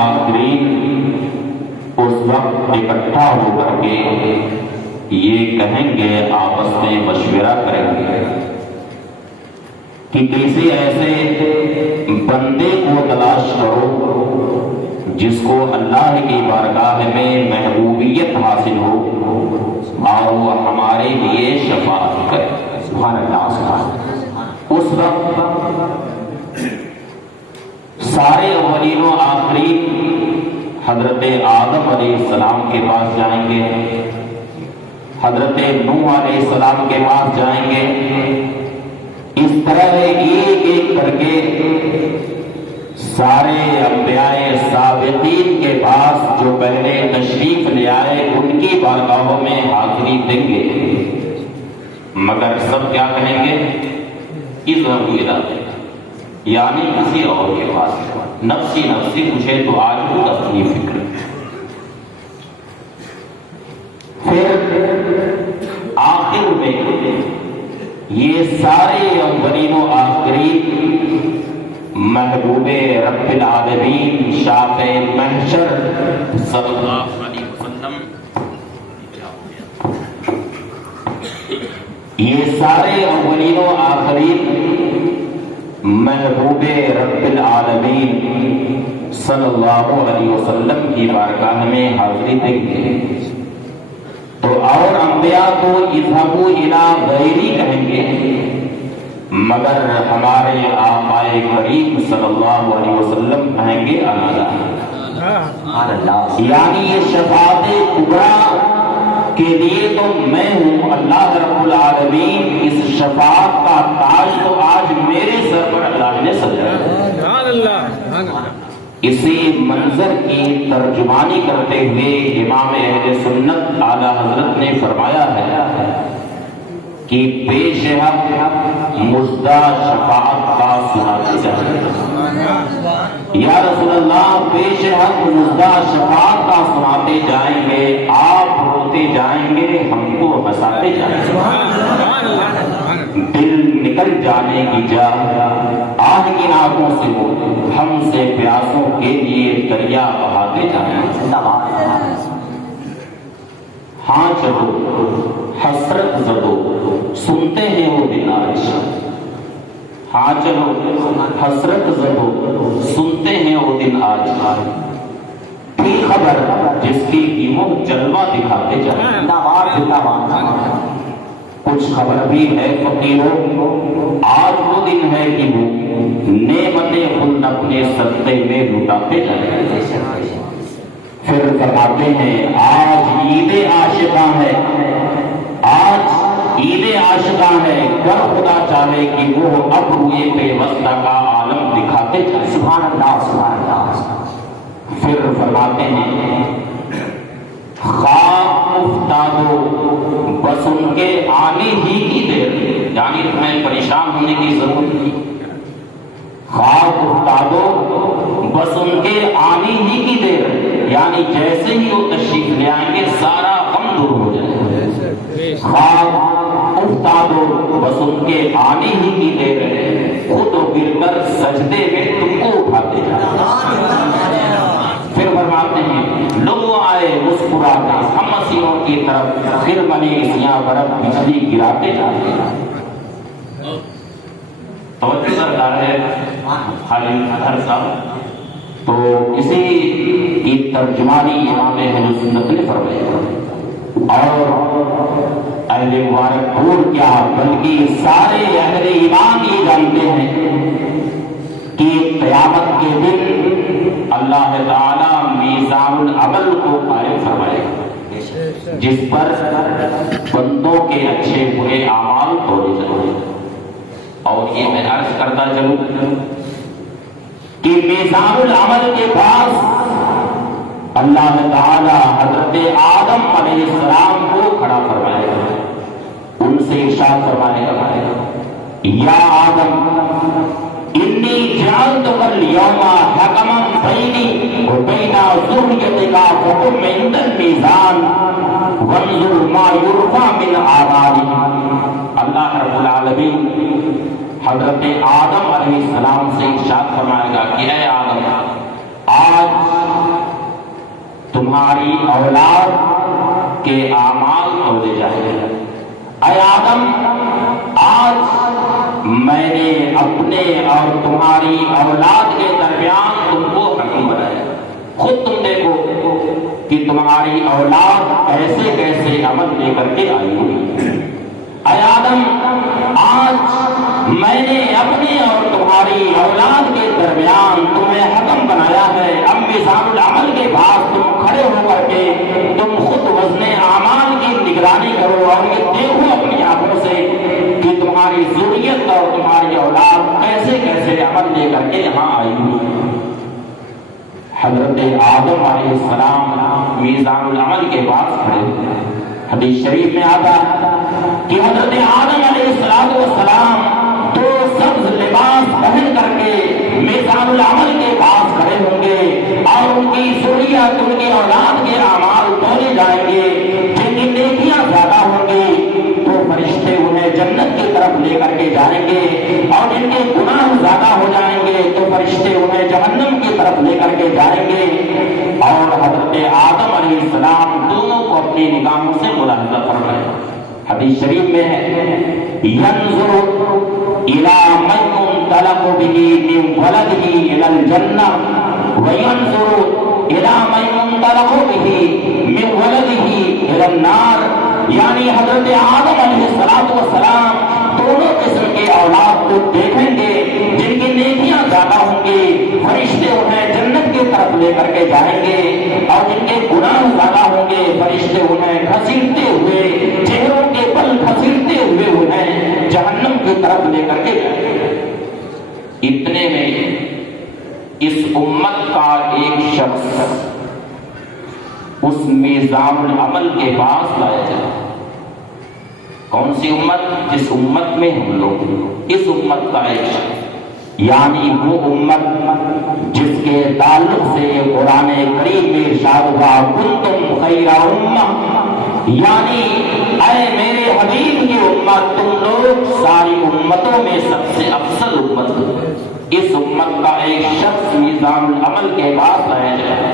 آخرین اس وقت اکٹھا ہو کر کے یہ کہیں گے، آپس میں مشورہ کریں گے کہ کسی ایسے بندے کو تلاش کرو جس کو اللہ کی بارگاہ میں محبوبیت حاصل ہو اور وہ ہمارے لیے شفاعت کرے۔ سبحان اللہ، سبحان اللہ۔ اس وقت سارے اولین و آخرین حضرت آدم علیہ السلام کے پاس جائیں گے، حضرت نوح علیہ السلام کے پاس جائیں گے، اس طرح ایک ایک کر کے سارے انبیاء سابقین کے پاس جو پہلے تشریف لے آئے ان کی بارگاہوں میں حاضری دیں گے، مگر سب کیا کہیں گے؟ اذهبوا الى، یعنی کسی اور کے پاس، نفسی نفسی، مجھے تو آج خود اپنی فکر۔ پھر آخر میں یہ سارے اولین و آخرین محبوب رب العالمین شافع محشر صلی اللہ علیہ وسلم، یہ سارے اولین و آخرین محبوب رب العالمین صلی اللہ علیہ وسلم کی بارگاہ میں حاضری دیں گے، تو اور انبیاء کو اذهبوا الی غیری کہیں گے، مگر ہمارے آقا کریم صلی اللہ علیہ وسلم کہیں گے اللہ، یعنی یہ شفاعت کبریٰ کے لیے تو میں ہوں، اللہ رب العالمین اس شفاعت کا تاج تو آج میرے سر پر اللہ نے سجایا۔ اسی منظر کی ترجمانی کرتے ہوئے امام اہل سنت اعلیٰ حضرت نے فرمایا ہے کہ پیش حق مژدہ شفاعت کا سناتے جائیں، یا رسول اللہ پیش حق مژدہ شفاعت کا سناتے جائیں گے، آپ روتے جائیں گے، ہم کو ہنساتے جائیں گے، دل نکل جانے کی جا آہ کی آنکھوں سے وہ ہم سے پیاسوں کے لیے دریا بہاتے جائیں گے۔ ہاں چلو حسرت زدو سنتے ہیں وہ دن آج، ہاں چلو حسرت زدو سنتے ہیں وہ دن آج، تھی خبر جس کی وہ جلوہ دکھاتے جائیں، کچھ خبر بھی ہے فقیروں آج وہ دن ہے کہ وہ نعمتیں خود اپنے صدقے میں لٹاتے جائیں۔ پھر فرماتے ہیں آج عید عاشقاں ہے، آج عید عاشقاں ہے، گر خدا چاہے کہ وہ اب روئے پہ وسطہ کا عالم دکھاتے جائیں۔ سبحان اللہ، سبحان اللہ۔ پھر فرماتے ہیں خواہ افتادو بس ان کے آنے ہی کی دیر، یعنی تمہیں پریشان ہونے کی ضرورت نہیں، خواہ افتادو بس ان کے آنے ہی کی دیر، یعنی جیسے ہی وہ تشریف لے آئیں گے سارا غم دور ہو جائے، خواہ افتادو بس ان کے آنے ہی کی دیر، خود گر کر سجدے میں تم کو اٹھاتے جائیں۔ پھر فرماتے ہیں لوگ آئے مسکراتے ہم مسیحوں کی طرف، پھر منی سیاہ برف بجلی گراتے جاتے ہیں۔ توجہ سرکار ہے خالد ہر صاحب، تو اسی کی ترجمانی امام اہل سنت نے فرمایا، اور اہل مبارک پور کیا بلکہ سارے اہل ایمان یہ جانتے ہیں کہ قیامت کے دن اللہ تعالی میزان العمل کو قائم فرمائے گا، جس پر بندوں کے اچھے برے اعمال تولے جائیں گے۔ اور یہ میں عرض کرتا چلوں کہ میزان العمل کے پاس اللہ تعالی حضرت آدم علیہ السلام کو کھڑا فرمائے گا، ان سے ارشاد فرمائے گا یا آدم انی جعلتک اليوم حکما بینی وبین ذریتک فقم عند المیزان وانظر ما یرفع من اعمالک۔ اللہ رب العالمین حضرت آدم علیہ السلام سے ارشاد فرمائے گا کہ اے آدم، آج تمہاری اولاد کے اعمال تولے جائیں گے۔ اے آدم، آج میں نے اپنے اور تمہاری اولاد کے درمیان تم کو حکم بنایا۔ خود تم دیکھو کہ تمہاری اولاد کیسے کیسے عمل لے کر کے آئی ہوئی۔ اے آدم، آج میں نے اپنے اور تمہاری اولاد کے درمیان تمہیں حکم بنایا ہے۔ اب میزان العمل کے بعد تم کھڑے ہو کر کے تم خود وزن اعمال کی نگرانی کرو اور یہ دیکھو اپنی آنکھوں سے کہ تمہاری ذریت اور تمہاری اولاد کیسے کیسے عمل لے کر کے یہاں آئی ہوئی۔ حضرت آدم علیہ السلام میزان العمل کے پاس کھڑے ہوئے۔ حدیث شریف میں آتا کہ حضرت آدم علیہ السلام تو سبز لباس پہن کر کے میزان العمل کے پاس کھڑے ہوں گے اور ان کی ذریت، ان کی اولاد کے اعمال تولے جائیں گے۔ جن کی نیکیاں زیادہ ہوں گی تو فرشتے انہیں جنت کی طرف لے کر کے جائیں گے، اور جن کے گناہ زیادہ ہو جائیں گے تو فرشتے انہیں جہنم کی طرف لے کر کے جائیں گے۔ اور حضرت آدم علیہ السلام دونوں کو اپنی نگاہوں سے ملاحظہ فرمائے۔ حدیث شریف میں ہے ينظر الى من ينطلق به من ولده الى الجنة وينظر الى من ينطلق به من ولده الى النار، یعنی حضرت آدم علیہ السلام دونوں قسم کے اولاد کو دیکھیں گے۔ جن کی نیکیاں زیادہ ہوں گی فرشتے انہیں جنت کی طرف لے کر کے جائیں گے، اور جن کے گناہ زیادہ ہوں گے فرشتے انہیں گھسیٹتے ہوئے، چہروں کے بل گھسیٹتے ہوئے انہیں جہنم کی طرف لے کر کے جائیں گے۔ اتنے میں اس امت کا ایک شخص اس میزان العمل کے پاس لایا جائے۔ کون سی امت؟ جس امت میں ہم لوگ، اس امت کا ایک شخص، یعنی وہ امت جس کے تعلق سے قرآن کریم میں ارشاد ہوا کنتم خیر امہ، یعنی اے میرے حبیب کی امت، تم لوگ ساری امتوں میں سب سے افضل امت ہو۔ اس امت کا ایک شخص میزان العمل کے پاس لایا جائے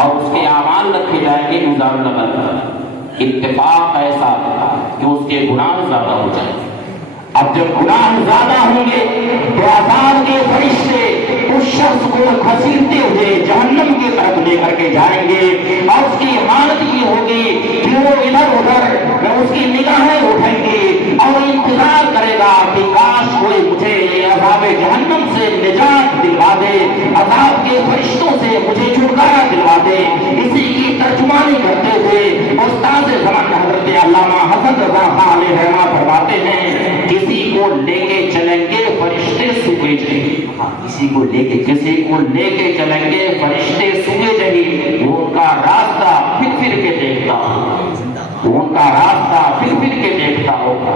اور اس کے اعمال رکھے جائیں گے میزان العمل پر۔ اتفاق ایسا کہ اس کے گناہ زیادہ ہو جائیں۔ اب جب گناہ زیادہ ہوں گے تو عذاب کے فرشتے اس شخص کو گھسیٹتے ہوئے جہنم کی طرف لے کر کے جائیں گے، اور اس کی حالت یہ ہوگی کہ وہ ادھر ادھر اس کی نگاہیں اٹھیں گی اور انتظار کرے گا کہ کاش کوئی مجھے عذاب جہنم سے نجات دلوا دے، عذاب کے فرشتوں سے مجھے چھٹکارا دلوا دے۔ اسی کی ترجمانی کرتے ہوئے استاد زمان حضرت علامہ حسن رضا خان علیہ رحمہ فرماتے ہیں کسی کو لے کے چلیں گے فرشتے سوئے جائیں، کسی کو لے کے چلیں گے فرشتے سوئے جائیں، وہ ان کا راستہ پھر کے دیکھتا ہوگا۔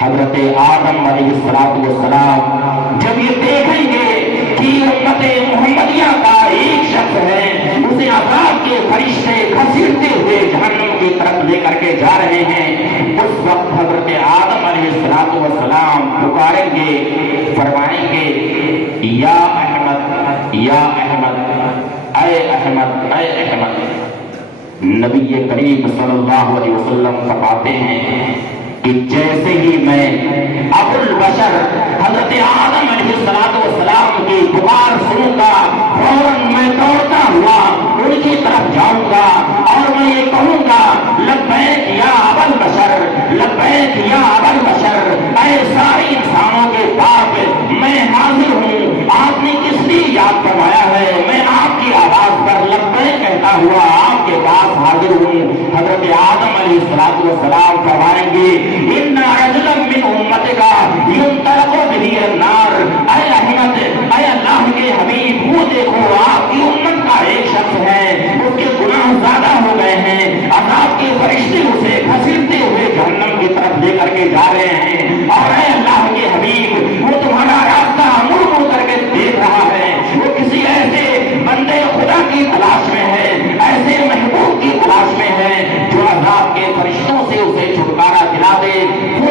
حضرت آدم علیہ السلام جب یہ دیکھیں گے کہ امت محمدیہ کا ایک شخص ہے، اسے عذاب کے فرشتے گھسیٹتے ہوئے جہنم کی طرف لے کر کے جا رہے ہیں، اس وقت حضرت آدم علیہ السلام پکاریں گے، فرمائیں گے یا احمد یا احمد، اے احمد اے احمد۔ نبی کریم صلی اللہ علیہ وسلم فرماتے ہیں کہ جیسے ہی میں ابو البشر حضرت آدم علیہ السلام کی پکار سنوں گا فوراً میں دوڑتا ہوا ان کی طرف جاؤں گا اور میں یہ کہوں گا لبیک یا ابو البشر، لبیک یا ابو البشر، اے سارے انسانوں کے باپ میں حاضر ہوں، آپ نے کس لیے یاد فرمایا ہے، میں آپ کی آواز پر لبیک کہتا ہوا آپ کے پاس حاضر ہوں۔ حضرت آدم علیہ السلام فرمائیں گے ان رجلا من امتک ينطلق به النار، اے احمد اے اللہ کے حبیب وہ دیکھو آپ کی امت کا ایک شخص ہے، اس کے گناہ زیادہ ہو گئے ہیں، عذاب کے فرشتے اسے گھسیٹتے ہوئے جہنم کی طرف لے کر کے جا رہے ہیں، اور اے اللہ کے حبیب وہ تمہارا راستہ مڑ مڑ کر کے دیکھ رہا ہے، وہ کسی ایسے بندے خدا کی تلاش میں ہے، ایسے محبوب کی تلاش میں ہے جو عذاب کے فرشتوں سے اسے چھٹکارا دلا دے، وہ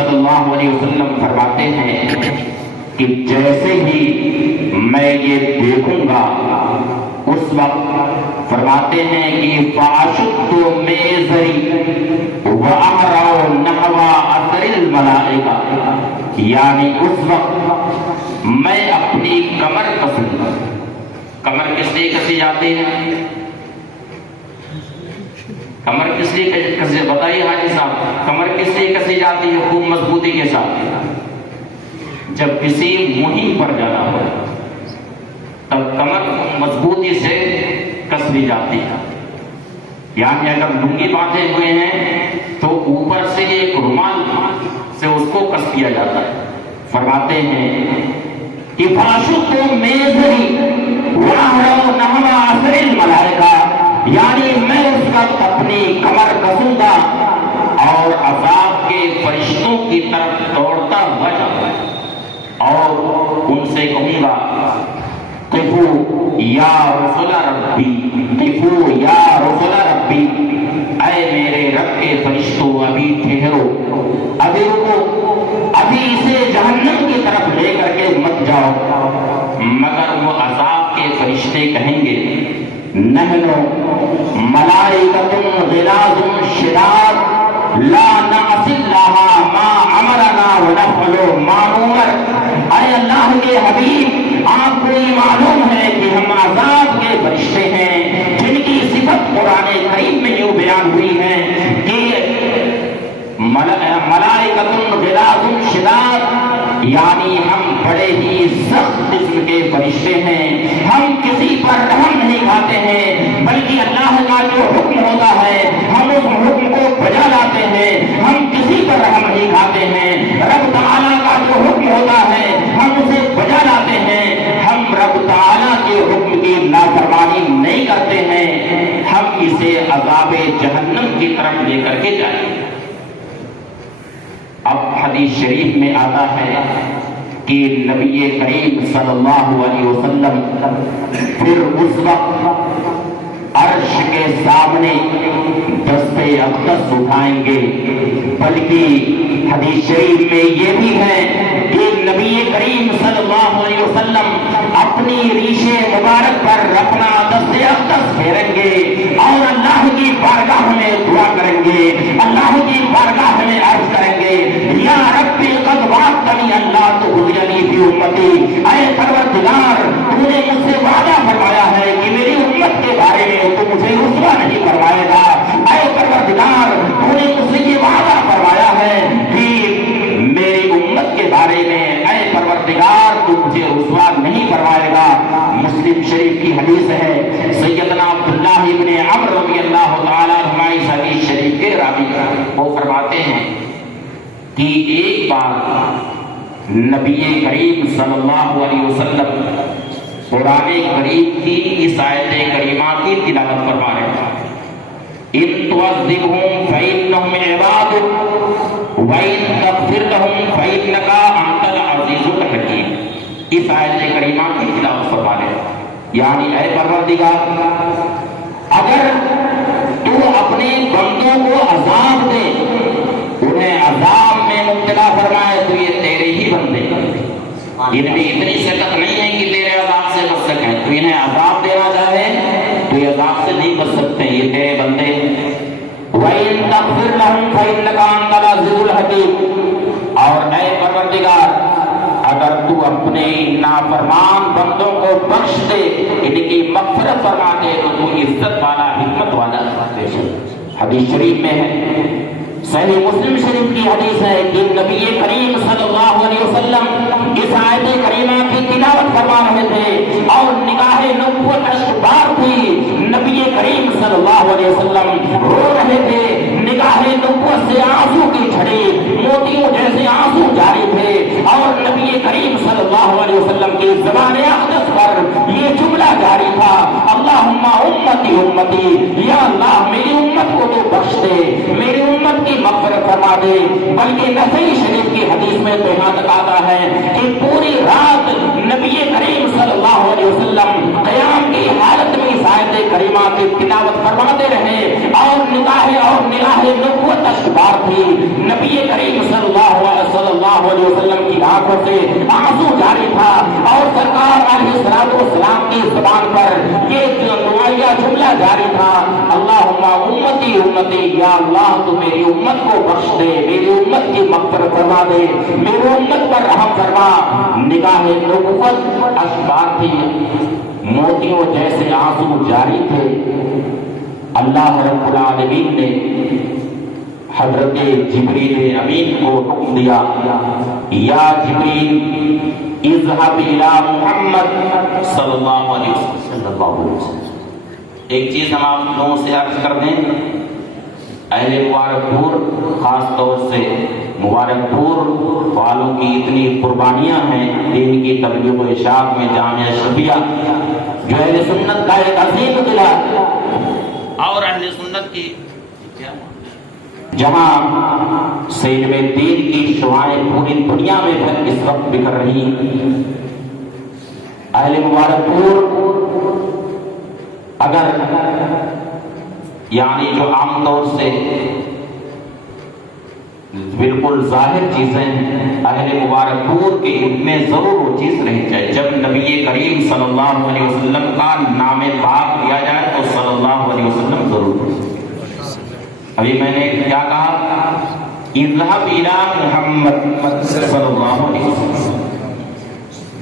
صلی اللہ علیہ وسلم فرماتے ہیں کہ جیسے ہی میں یہ دیکھوں گا اس وقت فرماتے ہیں کہ فاشد میزری وامروا نحو اثر الملائکہ، یعنی اس وقت میں اپنی کمر کسوں گا۔ کمر کس لیے کسی جاتی ہے؟ کمر کس لیے کسی، بتائیے حاجی صاحب، کمر کس لیے کسی جاتی ہے خوب مضبوطی کے ساتھ؟ جب کسی مہم پر جانا ہو تب کمر مضبوطی سے کس لی جاتی ہے۔ یعنی اگر لنگی باندھے ہوئے ہیں تو اوپر سے ایک رومال سے اس کو کس کیا جاتا ہے۔ فرماتے ہیں کہ فاشد میزری وامروا نحو اثر الملائکہ، یعنی میں اس وقت اپنی کمر کسوں گا اور عذاب کے فرشتوں کی طرف دوڑتا ہوا جاؤں گا اور ان سے کہوں گا قفو یا رسول ربی، قفو یا رسول ربی، اے میرے رب کے فرشتوں ابھی ٹھہرو، ابھی رکو، ابھی اسے جہنم کی طرف لے کر کے مت جاؤ۔ مگر وہ عذاب کے فرشتے کہیں گے نحن ملائکۃ غلاظ شداد لا نعصی اللہ ما امرنا ونفعل ما نؤمر۔ اے اللہ کے حبیب، آپ کو یہ معلوم ہے کہ ہم عذاب کے فرشتے ہیں جن کی صفت قرآن کریم میں یوں بیان ہوئی ہے کہ ملائکۃ غلاظ شداد، یعنی ہم بڑے ہی سخت قسم کے فرشتے ہیں، ہم کسی پر رحم نہیں کھاتے ہیں بلکہ اللہ کا جو حکم ہوتا ہے ہم اس حکم کو بجا لاتے ہیں، ہم کسی پر رحم نہیں کھاتے ہیں۔ رب تعالیٰ کا جو حکم ہوتا ہے ہم اسے بجا لاتے ہیں، ہم رب تعالیٰ کے حکم کی نافرمانی نہیں کرتے ہیں، ہم اسے عذاب جہنم کی طرف لے کر کے جائیں۔ اب حدیث شریف میں آتا ہے کہ نبی کریم صلی اللہ علیہ وسلم پھر اس وقت عرش کے سامنے دست اقدس اٹھائیں گے، بلکہ حدیث شریف میں یہ بھی ہے کہ نبی کریم صلی اللہ علیہ وسلم اپنی ریش مبارک پر اپنا دست اقدس پھیریں گے اور اللہ کی بارگاہ میں دعا کریں گے، اللہ کی بارگاہ میں عرض کریں گے یا رب قد وعدتنی اللہ تخزینی فی امتی، اے پروردگار تو نے مجھ سے وعدہ فرمایا ہے کہ میری امت کے بارے میں تو مجھے رسوا نہیں فرمائے گا، اے پروردگار تو نے مجھ سے یہ وعدہ فرمایا ہے کہ میری امت کے بارے میں اے پروردگار تو مجھے رسوا نہیں فرمائے گا۔ مسلم شریف کی حدیث ہے، سیدنا عبداللہ ابن عمرو رضی اللہ تعالیٰ عنہ اس حدیث شریف کے راوی وہ فرماتے ہیں کہ ایک بار نبی کریم صلی اللہ علیہ وسلم قرآن کریم کی اس آیت کریمہ کی تلاوت فرما رہے ہیں، ان تعذبهم فإنهم عبادك وإن تغفر لهم فإنك أنت العزيز الحكيم۔ اس آیت کریمہ کی تلاوت فرما رہے ہیں، یعنی اے پروردگار اگر تو اپنے بندوں کو عذاب دے، انہیں عذاب میں مبتلا فرمائے تو یہ تیرے ہی بندے، ان میں اتنی شدت نہیں ہے کہ تیرے عذاب سے بچ سکیں، تو انہیں عذاب دینا چاہے تو یہ عذاب سے نہیں بچ سکتے، یہ تیرے بندے ہیں۔ وَإِن تَغْفِرْ لَهُمْ فَإِنَّكَ أَنْتَ الْعَزِيزُ الْحَكِيمُ، اور اے پروردگار اگر تو اپنے نافرمان بندوں کو بخش دے، ان کی مغفرت فرما دے تو تو عزت والا حکمت والا۔ حدیث شریف میں ہے، صحیح مسلم شریف کی حدیث ہے کہ نبی کریم صلی اللہ علیہ وسلم اس آیت کریمہ کی تلاوت فرما رہے تھے اور نگاہ نبوت اشکبار تھی، نبی کریم صلی اللہ علیہ وسلم رو رہے تھے، نگاہ نبوت سے آنسو کی جھڑی موتیوں جیسے آنسو جاری تھے، اور نبی کریم صلی اللہ علیہ وسلم کی زبان اقدس پر یہ جملہ جاری تھا، اللہم امتی امتی، یا اللہ میری امت کو تو بخش دے، میری امت کی مغفرت فرما دے۔ بلکہ نسائی شریف کی حدیث میں تو یہاں تک آتا ہے کہ پوری رات نبی کریم صلی اللہ علیہ وسلم قیام کی حالت میں اس آیت کریمہ کی تلاوت فرماتے رہے اور نگاہ نبوت اشکبار تھی، نبی کریم صلی اللہ علیہ اللہ علیہ وسلم کی آنکھوں سے آنسو جاری تھا اور سرکار علیہ السلام کی زبان پر یہ دعائیہ جملہ جاری تھا، اللہم امتی امتی، یا اللہ تو میری امت کو بخش دے، میری امت کی مغفرت فرما دے، میری امت پر رحم فرما۔ نگاہ نبوت اشبار تھی، موتیوں جیسے آنسو جاری تھے۔ اللہ رب العالمین نے حضرت جبریل امین کو حکم دیا، یا جبریل اذهب الى محمد صلی اللہ علیہ وسلم۔ ایک چیز ہم آپ لوگوں سے عرض کر دیں، اہل مبارک پور، خاص طور سے مبارک پور والوں کی اتنی قربانیاں ہیں دین کی تبلیغ و اشاعت میں، جامعہ شفیہ جو اہل سنت کا ایک عظیم قلعہ اور اہل سنت کی جہاں سے علم دین کی شعائیں پوری دنیا میں اس وقت بکھر رہی ہیں۔ اہل مبارک پور اگر یعنی جو عام طور سے بالکل ظاہر چیزیں ہیں، اہل مبارک پور کے علم میں ضرور وہ چیز رہی جائے۔ جب نبی کریم صلی اللہ علیہ وسلم کا نام پاک لیا جائے تو صلی اللہ علیہ وسلم ضرور۔ ابھی میں نے کیا کہا، اذهب الى محمد صلی اللہ علیہ وسلم،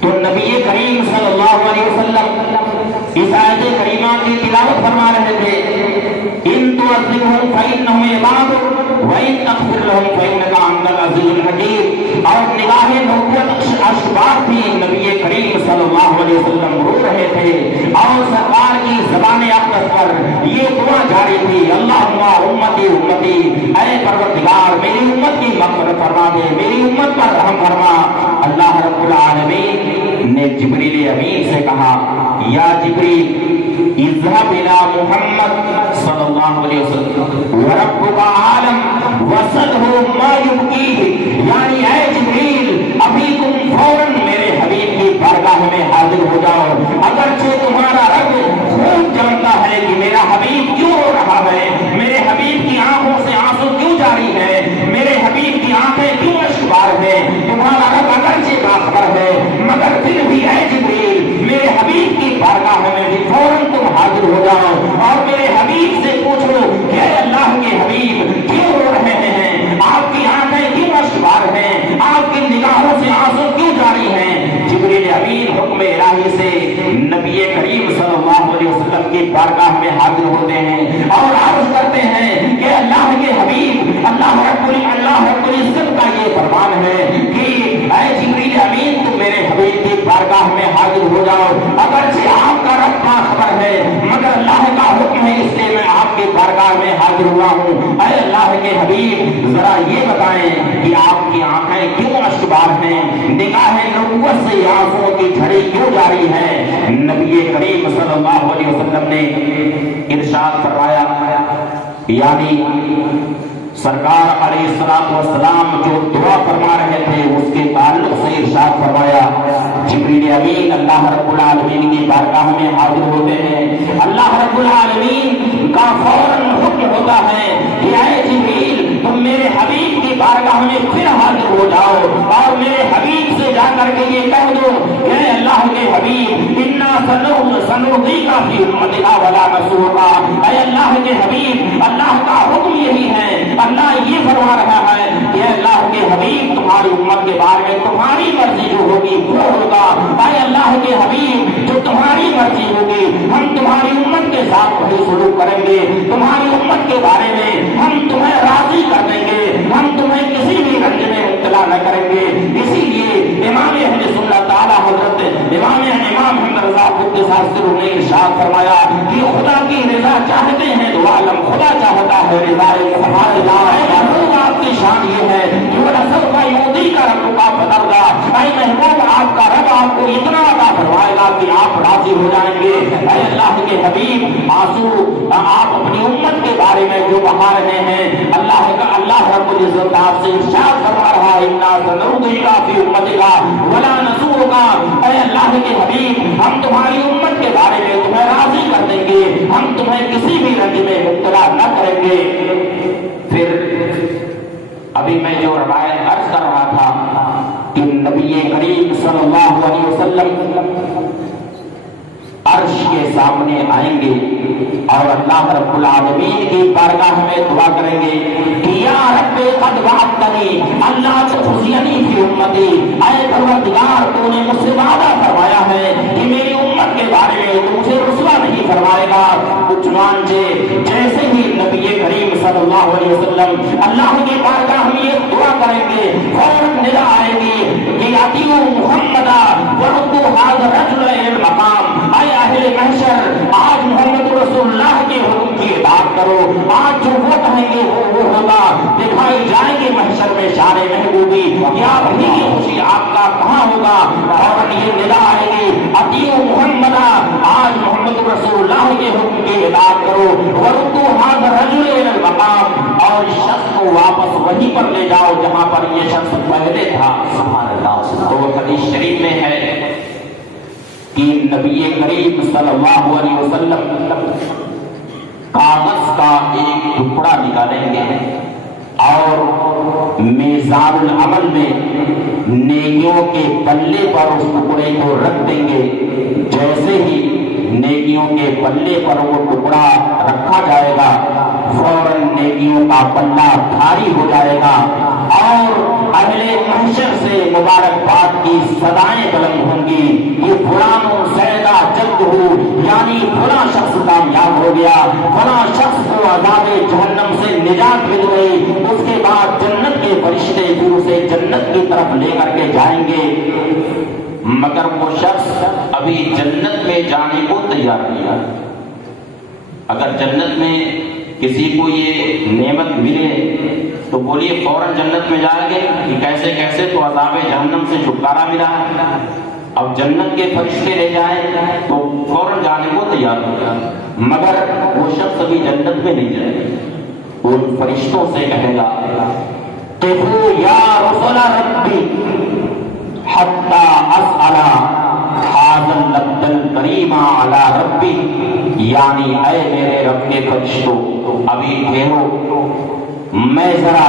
تو نبی کریم صلی اللہ علیہ وسلم اس آیت کریمہ کی تلاوت فرما رہے تھے، ان تعذبهم فانهم عبادك وان تغفر لهم فانك انت العزیز الحکیم۔ اور نگاہ نبوت اشبار تھی، نبی کریم صلی اللہ علیہ وسلم رو رہے تھے اور سرکار کی زبان اقدس پر یہ دعا جاری تھی، اللہم امتی امتی، اے پروردگار میری امت کی مغفرت فرما دے، میری امت پر رحم فرما۔ اللہ رب العالمین نے جبریل امین سے کہا، یا جبریل اذهب الى محمد صلی اللہ علیہ وسلم وربک عالم وسلہ ما یبکیہ، یعنی اے جبریل ابھی تم فوراً میرے حبیب کی بارگاہ میں حاضر ہو جاؤ، اگرچہ تمہارا رب خوب جانتا ہے کہ میرا حبیب کیوں رو رہا ہے، میرے حبیب کی آنکھوں سے آنسو کیوں جاری ہے، میرے حبیب کی آنکھیں کیوں اشکبار ہے، تمہارا رب اگرچہ باخبر ہے مگر پھر بھی اے جبریل میرے حبیب کی بارگاہ میں بھی فوراً تم حاضر ہو جاؤ اور میرے حبیب سے پوچھو کہ اے اللہ کے حبیب کیوں رو رہے ہیں، آپ کی آنکھیں کیوں اشکبار ہیں، آپ کی نگاہوں سے آنسو کیوں جاری ہیں۔ جبریل امین حکم الہی سے نبی کریم صلی اللہ علیہ وسلم کی بارگاہ میں حاضر ہوتے ہیں اور عرض کرتے ہیں کہ اللہ کے حبیب، اللہ رب العزت کا یہ فرمان ہے کہ اے جبریل امین تم میرے حبیب کی بارگاہ میں حاضر ہو جاؤ، اگرچہ آپ کا رب باخبر ہے مگر اللہ کا حکم ہے اس لیے میں آپ کی بارگاہ میں حاضر ہوا ہوں۔ اے اللہ کے حبیب ذرا یہ بتائیں کہ آپ کی آنکھیں کیوں اشکبار ہیں، نگاہ نبوت سے آنسوں کی جھڑی کیوں جاری ہے۔ نبی کریم صلی اللہ علیہ وسلم نے ارشاد فرمایا، یعنی سرکار علیہ السلام جو دعا فرما رہے تھے اس کے تعلق سے ارشاد فرمایا، جبریل امین اللہ رب العالمین کی بارگاہ میں حاضر ہوتے ہیں، اللہ رب العالمین کا فوراً حکم ہوتا ہے کہ اے جبریل تم میرے حبیب کی بارگاہ میں پھر حاضر ہو جاؤ اور میرے حبیب سے جا کر کے یہ کہہ دو کہ اے اللہ کے حبیب انا سنرضیک فی امتک ولا نسوک، اے اللہ کے حبیب اللہ کا حکم یہی ہے، اللہ یہ فرما رہا ہے کہ اللہ کے حبیب تمہاری امت کے بارے میں تمہاری مرضی جو ہوگی وہ ہوگا، اے اللہ کے حبیب جو تمہاری مرضی ہوگی ہم تمہاری امت کے ساتھ وہی سلوک کریں گے، تمہاری امت کے بارے میں ہم تمہیں راضی کر دیں گے، ہم تمہیں کسی بھی رنج میں مبتلا نہ کریں گے۔ اسی لیے امام اہل سنت تعالی حضرت امام محمد رضا قدس سرہ نے ارشاد فرمایا کہ خدا کی رضا چاہتے ہیں تو عالم خدا چاہتا ہے رضا ہمارے محبوب آپ کی شان یہ ہے کہ وہ نسل کا یہودی کا رب کا فتردہ، اے محبوب آپ کا رب آپ کو اتنا عطا فرمائے گا کہ آپ راضی ہو جائیں گے۔ اے اللہ کے حبیب آنسو آپ اپنی امت کے بارے میں جو بہا رہے ہیں، اللہ رب العزت آپ سے ارشاد فرما رہا ہے انا سنرضیک فی امتک ولا نسوک، اے اللہ کے حبیب ہم تمہاری امت کے بارے میں تمہیں راضی کر دیں گے، ہم تمہیں کسی بھی رنج میں مبتلا نہ کریں گے۔ پھر ابھی میں جو روایت عرض کر رہا تھا صلی اللہ علیہ وسلم عرش کے سامنے آئیں گے اور اللہ رب العالمین کی بارگاہ میں دعا کریں گے کہ یا رب قد وعدتنی اللہ تخزینی فی امتی، اے پروردگار تو نے مجھ سے وعدہ فرمایا ہے کہ میری امت کے بارے میں تو مجھے رسوا نہیں فرمائے گا۔ چنانچہ جیسے ہی نبی کریم صلی اللہ علیہ وسلم اللہ کی بارگاہ میں یہ دعا کریں گے، فوراً ندا آئے گی کہ اطیعوا محمدا وردوا ھذا الرجل الی المقام، اے اہل محشر آج محمد رسول اللہ کے حکم کی اطاعت کرو، آج جو وہ کہیں گے وہ ہوگا، دکھائی جائیں گے محشر میں شان محبوبی، کیا بھی کی خوشی آپ کا کہاں ہوگا؟ اور یہ ندا آئے گی اطیعوا محمدا، آج محمد رسول اللہ کے حکم کی اطاعت کرو، وردوا ھذا الرجل الی المقام، اور اس شخص کو واپس وہیں پر لے جاؤ جہاں پر یہ شخص پہلے تھا۔ سبحان اللہ۔ تو حدیث شریف میں ہے کہ نبی کریم صلی اللہ علیہ وسلم کاغذ کا ایک ٹکڑا نکالیں گے اور میزان العمل میں نیکیوں کے پلے پر اس ٹکڑے کو رکھ دیں گے۔ جیسے ہی نیکیوں کے پلے پر وہ ٹکڑا رکھا جائے گا، فوراً نیکیوں کا پلہ بھاری ہو جائے گا اور اہل محشر سے مبارکباد کی صدائیں بلند ہوں گی کہ فلاں سیدہ جلد ہو، یعنی فلاں شخص کامیاب ہو گیا، فلاں شخص کو عذاب جہنم سے نجات مل گئی۔ اس کے بعد جنت کے فرشتے پھر اسے جنت کی طرف لے کر کے جائیں گے، مگر وہ شخص ابھی جنت میں جانے کو تیار نہیں ہے۔ اگر جنت میں کسی کو یہ نعمت ملے تو بولیے فوراً جنت میں جائیں گے کہ کیسے کیسے، تو عذاب جہنم سے چھٹکارا ملا ہے، اب جنت کے فرشتے لے جائیں تو فوراً جانے کو تیار ہو گیا، مگر وہ شخص ابھی جنت میں نہیں جائے گا۔ ان فرشتوں سے کہے گا قفوا یا رسول ربی حتی اسأل ھذا العبد الکریم علی ربی، یعنی اے میرے رب کے فرشتوں ابھی ٹھہرو، میں ذرا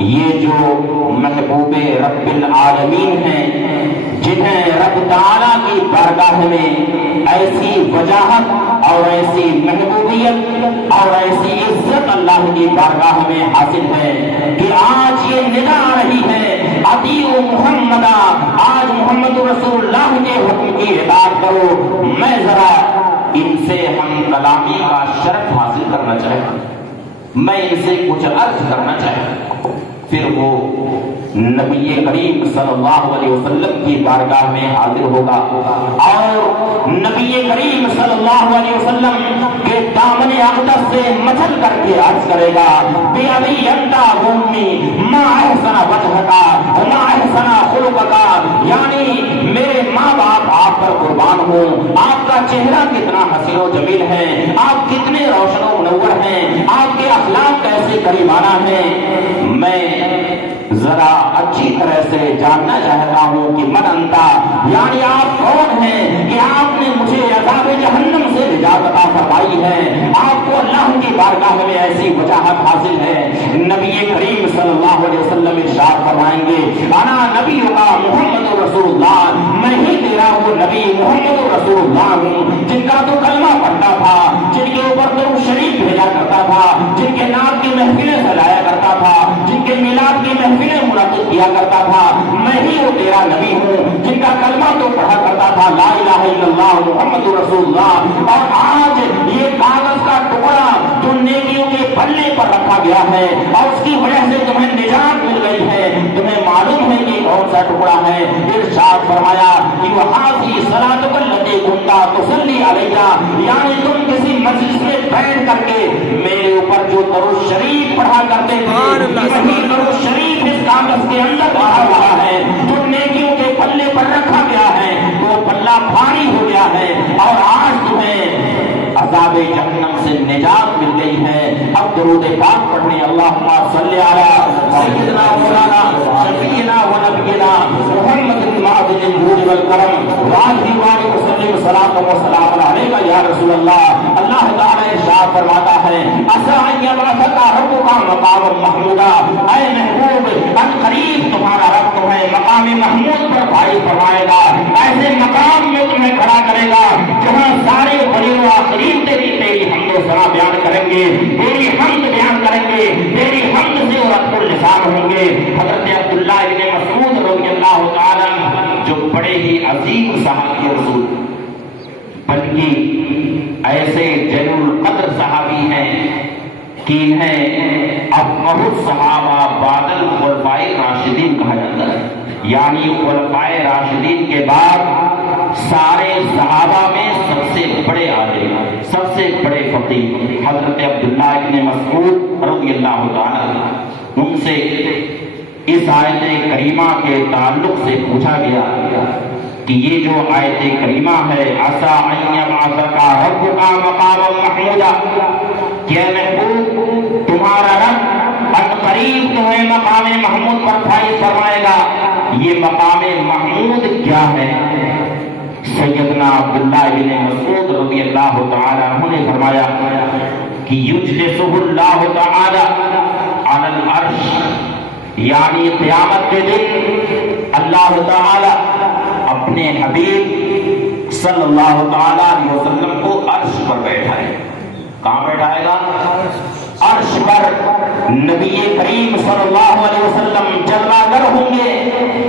یہ جو محبوب رب العالمین ہیں جنہیں رب تعالیٰ کی بارگاہ میں ایسی وجاہت اور ایسی محبوبیت اور ایسی عزت اللہ کی بارگاہ میں حاصل ہے کہ آج یہ ندا آ رہی ہے اطیعوا محمدا، آج محمد رسول اللہ کے حکم کی اطاعت کرو، میں ذرا ان سے ہم کلامی کا شرف حاصل کرنا چاہتا ہوں، میں ان سے کچھ عرض کرنا چاہتا ہوں۔ پھر وہ نبی کریم صلی اللہ علیہ وسلم کی بارگاہ میں حاضر ہوگا اور نبی کریم صلی اللہ علیہ وسلم کے دامن اقدس سے مچل کر کے عرض کرے گا بے ابی انت امی ما احسن وجهک وما احسن خلقک، یعنی میرے ماں باپ آپ پر قربان ہوں، آپ کا چہرہ کتنا حسین و جمیل ہے، آپ کتنے روشن و منور ہیں، آپ کے اخلاق کیسے کریمانہ ہیں، میں ذرا اچھی طرح سے جاننا چاہتا ہوں کہ من انتا، یعنی آپ کون ہیں کہ آپ نے مجھے عذاب جہنم سے نجات عطا فرمائی ہے، آپ کو اللہ کی بارگاہ میں ایسی وجاہت حاصل ہے۔ نبی کریم صلی اللہ علیہ وسلم ارشاد فرمائیں گے انا نبی کا محمد رسول اللہ، میں ہی تیرا وہ نبی محمد رسول اللہ ہوں جن کا تو کلمہ پڑھتا تھا، جن کے اوپر درود شریف بھیجا کرتا تھا، جن کے نام کی محفلیں سجایا کرتا تھا، جن کے میلاد کی محفلیں منعقد کیا کرتا تھا، میں ہی وہ تیرا نبی ہوں جن کا کلمہ تو پڑھا کرتا تھا لا الہ الا اللہ محمد رسول اللہ۔ اور آج یہ کاغذ کا ٹکڑا جو نیکیوں کے پلے پر رکھا گیا ہے اور اس کی وجہ سے تمہیں نجات مل گئی ہے، تمہیں معلوم ہے کہ کون سا ٹکڑا ہے؟ ارشاد فرمایا کہ وحاذی صلاتک التی کنت تصلی علیہ، یعنی تم کسی مجلس میں بیٹھ کر کے میرے اوپر جو درود شریف پڑھا کرتے تھے، وہی درود شریف اس کاغذ کے اندر پڑھا ہوا ہے جو نیکیوں کے پلے پر رکھا گیا ہے، وہ پلہ بھاری ہو گیا ہے اور آج تمہیں عذاب جہنم سے نجات مل گئی ہے۔ اب درود پاک پڑھنے اللہم صلی علی سیدنا مولانا شفیعنا و نبینا محمد المعدن الجود والکرم وآلہ وآلہ وسلم صلاۃ و سلام علیکہ یا رسول اللہ۔ اللہ تعالی ارشاد فرماتا ہے عسیٰ ان یبعثک ربک مقاما محمودا، اے محبوب ان قریب تمہارا رب تمہیں مقام محمود پر رہنمائی فرمائے گا، ایسے مقام میں تمہیں کھڑا کرے گا جہاں سارے اولین و آخرین تیری حمد و ثنا بیان کریں گے، تیری حمد بیان کریں گے، تیری حمد سے رب اللسان ہوں گے۔ حضرت عبداللہ ابن مسعود رضی اللہ تعالیٰ جو بڑے ہی عظیم صحابی رسول، بلکہ ایسے جلیل القدر صحابی ہیں کہ انہیں افقہ الصحابہ بعد الخلفاء راشدین کہا جاتا ہے، یعنی خلفاء راشدین کے بعد سارے صحابہ میں سب سے بڑے عالم، سب سے بڑے فقیہ حضرت عبداللہ ابن مسعود رضی اللہ تعالیٰ۔ ان سے اس آیت کریمہ کے تعلق سے پوچھا گیا کہ یہ جو آیت کریمہ ہے عسیٰ ان یبعثک ربک مقاما محمودا، کیا محبوب تمہارا رب عنقریب تمہیں مقام محمود پر فائز فرمائے گا۔ یہ مقام محمود کیا ہے؟ سیدنا عبداللہ بن مسعود رضی اللہ تعالی عنہ نے فرمایا کہ یجلسہ اللہ تعالی علی العرش، یعنی قیامت کے دن اللہ تعالی اپنے حبیب صلی اللہ تعالی علیہ وسلم کو عرش پر بیٹھائے۔ کہاں بیٹھائے گا؟ عرش پر۔ نبی کریم صلی اللہ علیہ وسلم جلوہ گر ہوں گے،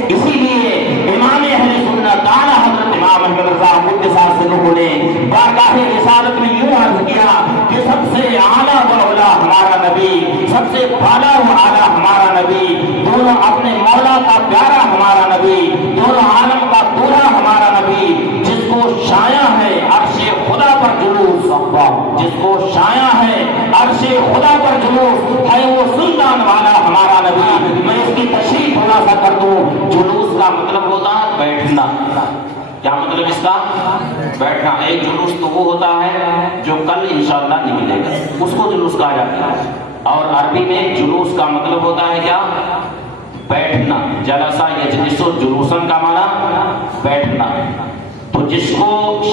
اسی لیے امام اہل سنت تعالی حضرت امام احمد رضا قدس سرہ نے بارگاہ رسالت میں یوں عرض کیا کہ سب سے اعلیٰ و اولیٰ ہمارا نبی، سب سے بالا و اعلیٰ ہمارا نبی، دونوں اپنے مولا کا پیارا ہمارا نبی، دونوں عالم کا دولہ ہمارا نبی، جس کو شایع ہے عرش خدا پر جلوس، جس کو شایع ہے عرش خدا پر جلوس ہے وہ سلطان والا ہمارا نبی۔ میں اس کی تشریح تھوڑا سا کر دوں۔ جلوس کا مطلب ہوتا ہے بیٹھنا۔ کیا مطلب اس کا؟ بیٹھنا۔ ایک جلوس تو وہ ہوتا ہے جو کل انشاءاللہ نکلے گا، اس کو جلوس کہا جاتا ہے۔ اور عربی میں جلوس کا مطلب ہوتا ہے کیا؟ بیٹھنا۔ جلسہ یجلس جلوسن کا معنی بیٹھنا۔ تو جس کو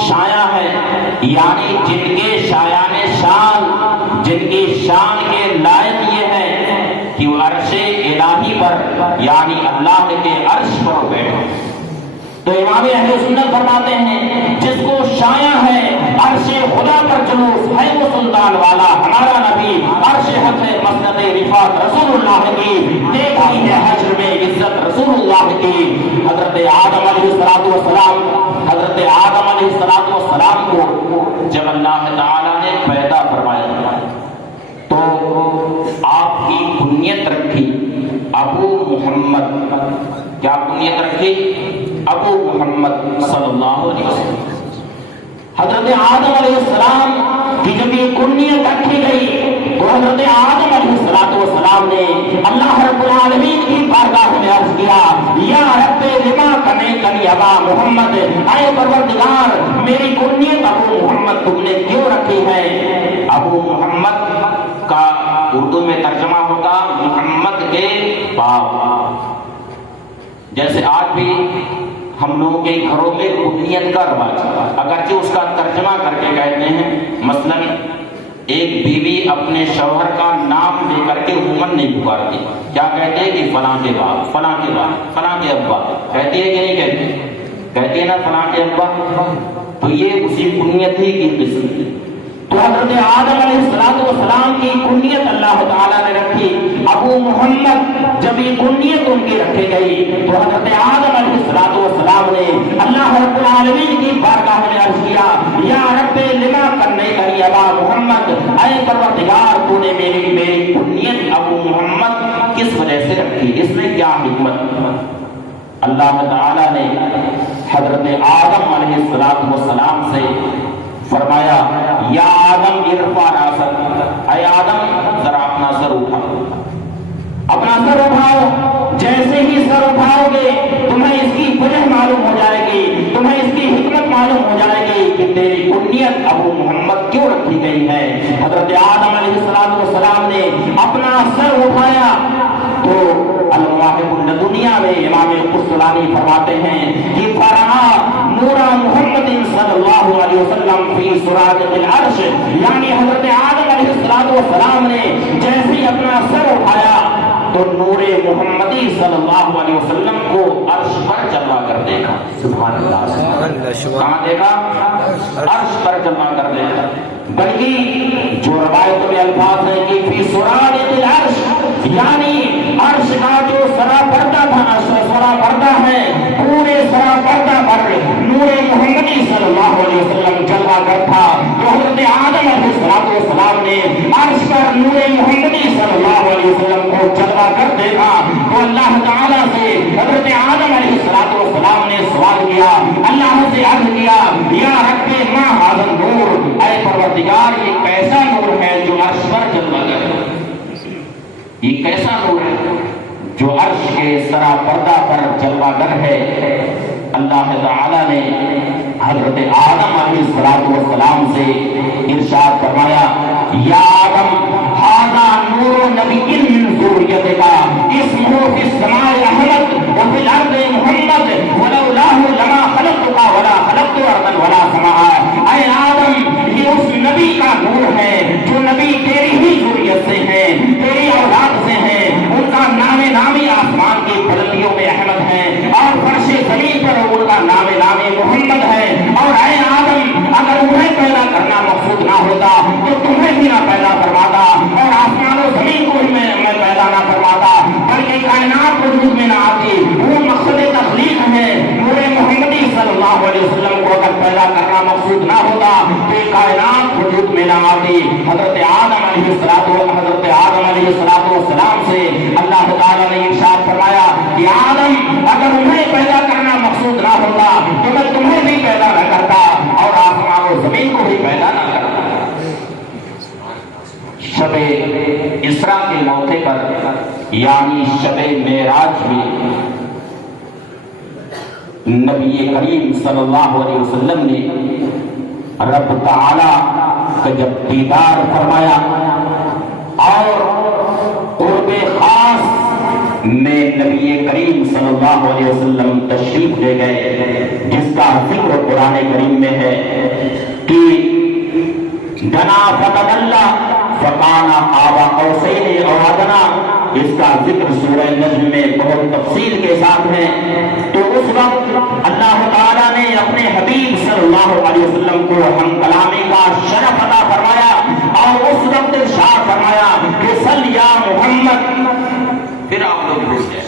شایع ہے، یعنی جن کے شایان شان، جن کی شان کے لائق یہ ہے کہ وہ عرش الہی پر یعنی اللہ کے عرش پر بیٹھے، تو امام اہل سنت فرماتے ہیں جس کو شایع ہے عرش خدا پر جلوس ہے وہ سلطان والا ہمارا نبی، عرش حق مسند رفعت رسول اللہ کی، دیکھی ہے حشر میں عزت رسول اللہ کی۔ حضرت آدم علیہ السلام، حضرت آدم علیہ السلام کو جب اللہ تعالی نے پیدا فرمایا تو آپ کی کنیت رکھی ابو محمد۔ کیا کنیت رکھی؟ ابو محمد صلی اللہ علیہ وسلم۔ حضرت آدم علیہ السلام کی جب یہ کنیت رکھی گئی تو حضرت آدم علیہ السلام نے اللہ رب العالمین کی بارگاہ میں عرض کیا یا رب لما کنیتنی ابا محمد، اے پروردگار میری کنیت ابو محمد تم نے کیوں رکھی ہے؟ ابو محمد کا اردو میں ترجمہ ہوگا محمد کے باپ۔ جیسے آج بھی ہم لوگوں کے گھروں میں کنیت کا رواج، اگرچہ اس کا ترجمہ کر کے کہتے ہیں، مثلا ایک بیوی اپنے شوہر کا نام لے کر کے عموماً نہیں پکارتی، کیا کہتے ہیں کہ فلاں کے باپ، فلاں کے باپ، فلاں کے ابا، کہتی ہے کہ نہیں کہتی؟ کہتی ہے نا فلاں کے ابا۔ تو یہ اسی کنیت ہی کی قسم ہے۔ تو حضرت آدم علیہ السلام کی کنیت اللہ تعالیٰ نے رکھی ابو محمد۔ جب یہ کنیت ان کی رکھی گئی تو حضرت آدم علیہ السلام نے اللہ رب العالمین کی بارگاہ میں عرض کیا یا رب لما کنیتنی ابا محمد، اے پروردگار تو نے میری کنیت ابو محمد کس وجہ سے رکھی، اس میں کیا حکمت؟ اللہ تعالیٰ نے حضرت آدم علیہ السلام سے فرمایا یا آدم ارفع راسک، اے آدم ذرا اپنا سر اٹھاؤ، اپنا سر اٹھاؤ۔ جیسے ہی سر اٹھاؤ گے تمہیں اس کی وجہ معلوم ہو جائے گی، تمہیں اس کی حکمت معلوم ہو جائے گی کہ تیری کنیت ابو محمد کیوں رکھی گئی ہے۔ حضرت آدم علیہ السلام نے اپنا سر اٹھایا تو المواہب الدنیا میں امام قسطلانی فرماتے ہیں کہ فرآ نور محمد صلی اللہ علیہ وسلم فی سراج العرش، یعنی حضرت آدم علیہ السلام نے جیسے ہی اپنا سر اٹھایا تو نور محمدی صلی اللہ علیہ وسلم کو عرش پر جلوہ کر دیکھا۔ سبحان اللہ، کہاں دے گا؟ عرش پر جمع کر دے گا۔ بلکہ جو روایتوں میں الفاظ ہے کہ فی سرادق العرش، یعنی عرش کا جو سرا پردہ تھا، سرا پردہ ہے، پورے سرا پردہ پر نور محمدی صلی اللہ علیہ وسلم جلوہ گر تھا۔ تو حضرت آدم علیہ السلام نے عرش پر نور محمدی صلی اللہ علیہ وسلم کو جلوہ گر دیکھا، تو اللہ تعالیٰ سے حضرت آدم علیہ السلام نے سوال کیا، اللہ سے عرض کیا، یا رب ما ھذا النور، اے پروردگار یہ کیسا نور ہے جو عرش پر جلوہ گر ہے؟ یہ کیسا نور ہے جو عرش کے سرا پردہ پر جلوہ گر ہے؟ اللہ تعالیٰ نے حضرت آدم علیہ السلام سے ارشاد فرمایا، یا آدم ھذا نور نبی من ذریتک اسمہ فی السماء احمد وفی الارض محمد ولولاہ لما خلقتک ولا خلقت ارضا ولا سماء۔ اے آدم یہ اس نبی کا نور ہے جو نبی تیری ہی ذریت سے ہے، تیری اولاد سے ہے، ان کا نامی آسمان کی بلندیوں میں احمد ہے اور فرش زمین پر ان کا نامی محمد ہے۔ اور اے آدم اگر انہیں پیدا کرنا مقصود نہ ہوتا تو تمہیں بھی نہ پیدا فرماتا اور آسمان و زمین کو میں پیدا نہ فرماتا، بلکہ کائنات وجود میں نہ آتی۔ وہ مقصد تخلیق ہے، نور محمدی صلی اللہ علیہ وسلم کو اگر پیدا کرنا مقصود نہ ہوتا تو یہ کائنات وجود میں نہ آتی۔ حضرت آدم علیہ السلام سے اللہ تعالیٰ نے ارشاد فرمایا کہ آدم اگر انہیں پیدا کرنا مقصود نہ ہوتا تو میں تمہیں بھی پیدا نہ کرتا اور آسمان و زمین کو بھی پیدا نہ کرتا۔ شب اسراء کے موقع پر یعنی شب معراج میں نبی کریم صلی اللہ علیہ وسلم نے رب تعالی کا جب دیدار فرمایا اور قرب خاص میں نبی کریم صلی اللہ علیہ وسلم تشریف لے گئے، جس کا ذکر قرآن کریم میں ہے کہ دنا فتدلّا فکان قاب قوسین او ادنی، اس کا ذکر سورہ نجم میں بہت تفصیل کے ساتھ ہے۔ تو اس وقت اللہ تعالیٰ نے اپنے حبیب صلی اللہ علیہ وسلم کو ہم کلامی کا شرف عطا فرمایا اور اس وقت ارشاد فرمایا کہ صلی یا محمد۔ پھر آپ لوگ بھول گئے،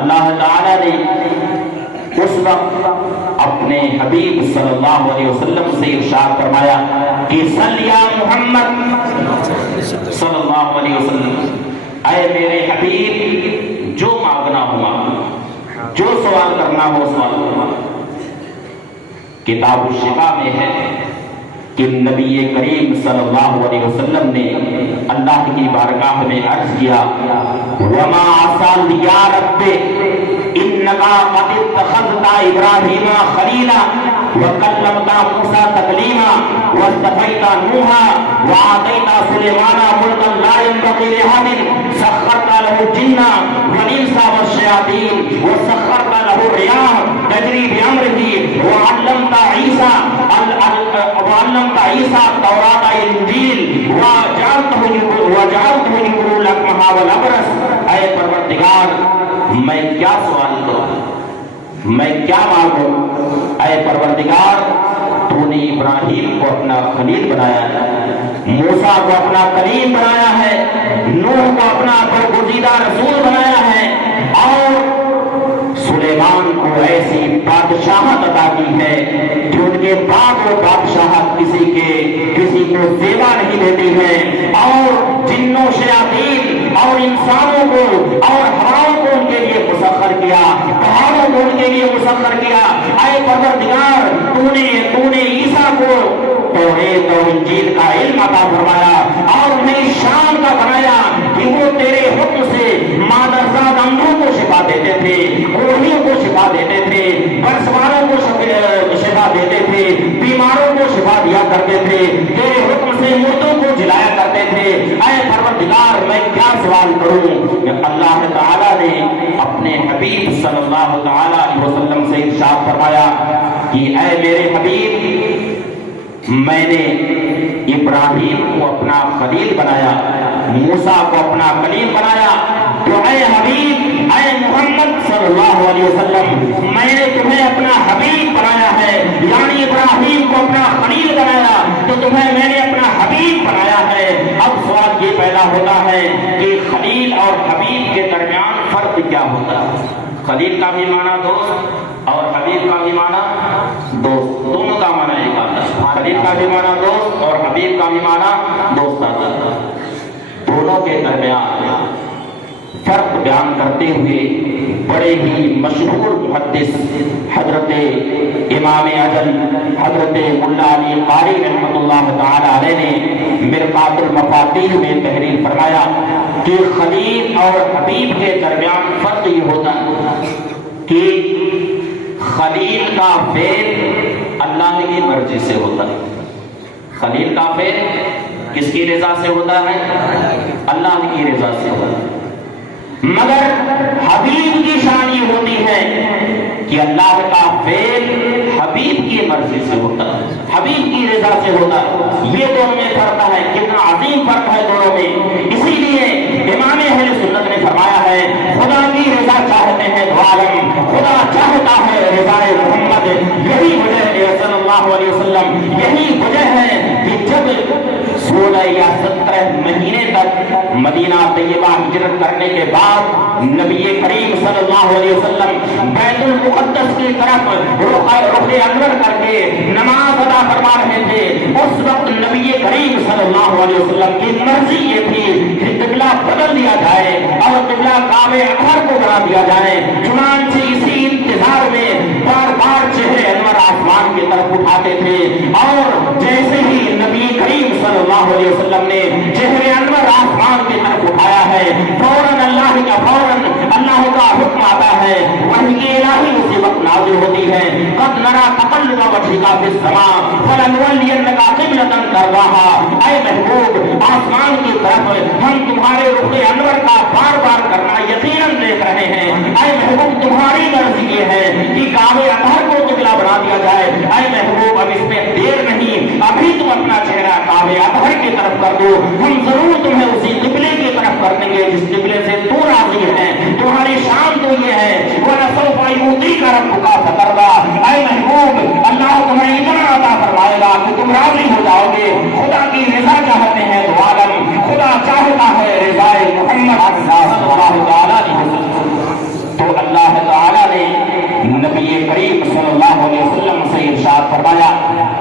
اللہ تعالیٰ نے اس وقت اپنے حبیب صلی اللہ علیہ وسلم سے ارشاد فرمایا کہ صلی یا محمد صلی اللہ علیہ وسلم، اے میرے حبیب جو مانگنا ہو مانگو، جو سوال کرنا ہو سوال کرنا۔ کتاب الشفا میں ہے کہ نبی کریم صلی اللہ علیہ وسلم نے اللہ کی بارگاہ میں عرض کیا، وما عصال یا رب انکا قد اتخذت ابراہیم خلیلا وکلمت موسیٰ تکلیما واصطفیت نوحا وآتیت سلیمان ملکا لا ينبغی لأحد سخرت له الجن والانس والشیاطین وسخرت له الرياح تجری بأمرہ وعلمت عیسیٰ التوراۃ الانجیل وجعلته يبرئ الأكمہ والأبرص۔ اے پروردگار میں کیا سوال کروں، میں کیا مانگوں؟ اے پروردگار تو نے ابراہیم کو اپنا خلیل بنایا ہے، موسیٰ کو اپنا کلیم بنایا ہے، نوح کو اپنا برگزیدہ رسول بنایا ہے اور سلیمان کو ایسی بادشاہت عطا کی ہے جو ان کے بعد وہ بادشاہت کسی کو زیبا نہیں دیتی ہے، اور جنوں شیاطین اور انسانوں کو اور ہواؤں کو ان کے لیے مسخر کیا، پہاڑوں کو ان کے لیے مسخر کیا۔ اے پروردگار تو نے عیسیٰ کو توریت اور انجیل کا علم عطا فرمایا اور انہیں شان کا بنایا کہ وہ تیرے حکم سے مادرزاد اندھوں کو شفا دیتے تھے، روحیوں کو شفا دیتے تھے، برسواروں کو شفا دیتے تھے، بیماروں کو شفا دیا کرتے تھے، تیرے حکم سے مردوں کو جلایا کرتے تھے۔ اے پروردگار میں کیا سوال کروں؟ اللہ تعالیٰ نے اپنے حبیب صلی اللہ تعالیٰ علیہ وسلم سے ارشاد فرمایا کہ اے میرے حبیب میں نے ابراہیم کو اپنا خلیل بنایا، موسیٰ کو اپنا کلیم بنایا، تو اے حبیب اے محمد صلی اللہ علیہ وسلم میں نے تمہیں اپنا حبیب بنایا ہے، یعنی ابراہیم کو اپنا خلیل بنایا تو تمہیں میں نے اپنا حبیب بنایا ہے۔ اب سوال یہ پیدا ہوتا ہے کہ خلیل اور حبیب کے درمیان فرق کیا ہوتا ہے؟ خلیل کا بھی معنی دوست اور حبیب کا بھی معنی دوست، دونوں کا معنی ایک آتا ہے۔ خلیل کا بھی معنی دوست اور حبیب کا بھی معنی دوست آتا ہے۔ دونوں کے درمیان فرق بیان کرتے ہوئے بڑے ہی مشہور محدث حضرت امام اجل حضرت ملا علی قاری رحمۃ اللہ تعالی علیہ نے مرقات المفاتیح میں تحریر فرمایا کہ خلیل اور حبیب کے درمیان فرق یہ ہوتا ہے کہ خلیل کا فعل اللہ کی مرضی سے ہوتا ہے، خلیل کا فعل کس کی رضا سے ہوتا ہے؟ اللہ کی رضا سے ہوتا ہے۔ مگر حبیب کی شان یہ ہوتی ہے کہ اللہ کا فعل حبیب کی مرضی سے ہوتا ہے، حبیب کی رضا سے ہوتا ہے۔ یہ دونوں میں فرق ہے، کتنا عظیم فرق ہے دونوں میں۔ اسی لیے امام اہل سنت نے فرمایا ہے خدا کی رضا چاہتے ہیں دو عالم، خدا چاہتا ہے رضا محمد۔ یہی وجہ ہے صلی اللہ علیہ وسلم، یہی وجہ ہے کہ جب 16 یا 17 مہینے تک مدینہ طیبہ ہجرت کرنے کے بعد نبی کریم صلی اللہ علیہ وسلم بیت المقدس کی طرف رخ انور کر کے نماز ادا فرما رہے تھے، اس وقت نبی کریم صلی اللہ علیہ وسلم کی مرضی یہ تھی کہ قبلہ بدل دیا جائے اور قبلہ کعبہ اطہر کو بنا دیا جائے۔ چنانچہ اسی انتظار میں بار بار چہرے انور آسمان کی طرف اٹھاتے تھے، اور جیسے ہی نبی کریم صلی اللہ علیہ وسلم نے چہرے انور آسمان کی طرف اٹھایا ہے فوراً اللہ کا حکم آتا ہے، وحی الہی اسی وقت نازل ہوتی ہے۔ قد نرى تقلب وجهك في السماء فلنولينك قبلة ترضاها، اے محبوب آسمان کی طرف ہم تمہارے رخ انور کا بار بار کرنا یقیناً دیکھ رہے ہیں۔ اے محبوب تمہاری مرضی یہ ہے کہ کعبہ اطہر کو قبلہ بنا دیا جائے، اے محبوب اب اس میں دیر نہیں، ابھی تم اپنا چہرہ کعبہ اطہر کی طرف کر دو، ہم ضرور تمہیں اسی قبلے کی طرف کر دیں گے جس قبلے سے تو راضی ہے۔ تمہاری شان تو یہ ہے وَلَسَوْفَ يُعْطِيكَ رَبُّكَ فَتَرْضَىٰ، اے محبوب اللہ تمہیں اتنا عطا فرمائے گا کہ تم راضی ہو جاؤ گے۔ خدا کی رضا چاہتے ہیں تو عالم، خدا چاہتا ہے رضا محمد صلی اللہ علیہ وسلم۔ تو اللہ تعالیٰ نے نبی کریم صلی اللہ علیہ وسلم سے ارشاد فرمایا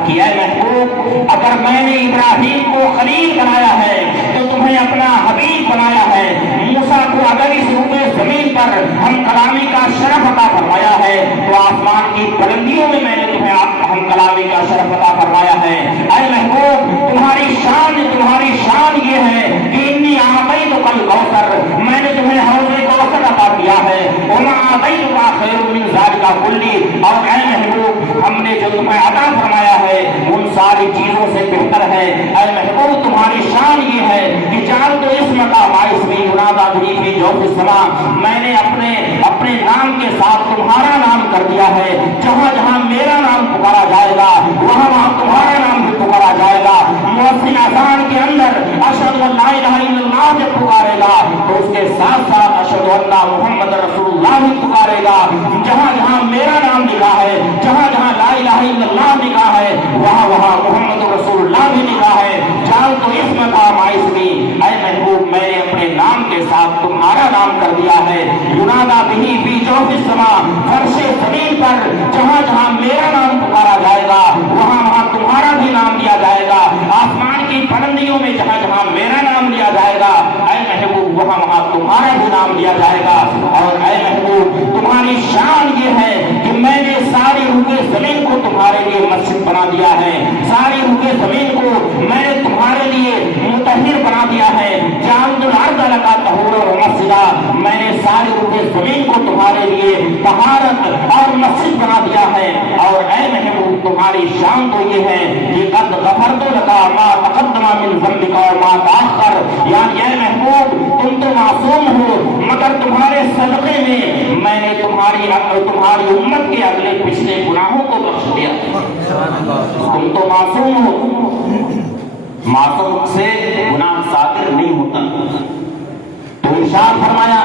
کہ اے محبوب اگر میں نے ابراہیم کو خلیل بنایا ہے تو تمہیں اپنا حبیب بنایا ہے۔ موسیٰ کو اگر اس روئے زمین پر ہم کلامی کا شرف عطا فرمایا ہے تو آسمان کی بلندیوں میں میں نے تمہیں ہم کلامی کا شرف عطا فرمایا ہے۔ اے محبوب تمہاری شان یہ ہے کہ انی اعطیتک الکوثر، میں نے تمہیں حوض کوثر عطا کیا ہے۔ وما اعطیتک خیر من ذلک کلی، اور اے محبوب ہم نے جو تمہیں عطا فرمایا ہے ان ساری چیزوں سے بہتر ہے۔ اے محبوب تمہاری شان یہ ہے کہ جعل تو اسمک مع اسمی ینادی به فی جوف السماء، میں نے اپنے نام کے ساتھ تمہارا نام کر دیا ہے۔ جہاں جہاں میرا نام پکارا جائے گا وہاں وہاں تمہارا نام بھی پکارا جائے گا۔ مؤذن اذان کے اندر اشہد ان لا الہ الا اللہ جب پکارے گا تو اس کے ساتھ ساتھ اشہد ان محمد رسول اللہ بھی پکارے گا۔ جہاں جہاں میرا نام لکھا ہے، جہاں جہاں لا الہ الا اللہ لکھا ہے وہاں وہاں محمد رسول اللہ بھی لکھا ہے۔ جعل تو اسمک مع اسمی، اے محبوب میں نے اپنے نام کے ساتھ تمہارا نام کر دیا ہے۔ ینادی به فی جوف السماء، فرش زمین پر جہاں جہاں میرا نام پکارا جائے گا وہاں وہاں تمہارا بھی نام لیا جائے گا۔ آسمان کی بلندیوں میں جہاں جہاں میرا نام لیا جائے گا اے محبوب وہاں وہاں تمہارا بھی نام لیا جائے گا۔ اور اے محبوب تمہاری شان یہ ہے کہ میں نے ساری روئے زمین کو تمہارے لیے مسجد بنا دیا ہے، ساری روئے زمین کو میں نے تمہارے لیے مطہر بنا دیا ہے۔ جعلت الارض لک طہورا ومسجدا، میں نے ساری روئے زمین کو تمہارے لیے طہارت اور مسجد بنا دیا ہے۔ اور اے محبوب تمہاری شان تو یہ ہے کہ قد غفرت لک ما تقدم من ذنبک وما تأخر، یعنی اے محبوب تم تو معصوم ہو مگر تمہارے صدقے میں نے تمہاری امت کے اگلے پچھلے گناہوں کو بخش دیا۔ تم تو معصوم ہو، معصوم سے گناہ صادر نہیں ہوتا۔ تو ارشاد فرمایا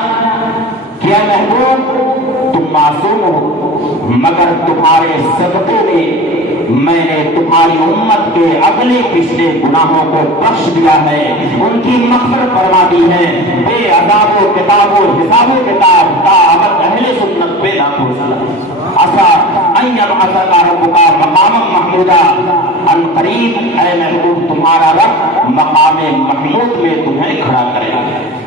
کہ اے محبوب مگر تمہارے صدقے میں نے تمہاری امت کے اگلے پچھلے گناہوں کو بخش دیا ہے، ان کی مغفرت فرما دی ہے، بے عذاب و کتاب و حساب و کتاب کا عمل اہل سنت پہ نہ ہو سکتا۔ عسا ان یبعثک ربک مقاما محمودا، ان قریب اے محبوب تمہارا رب مقام محمود میں تمہیں کھڑا کرے گا۔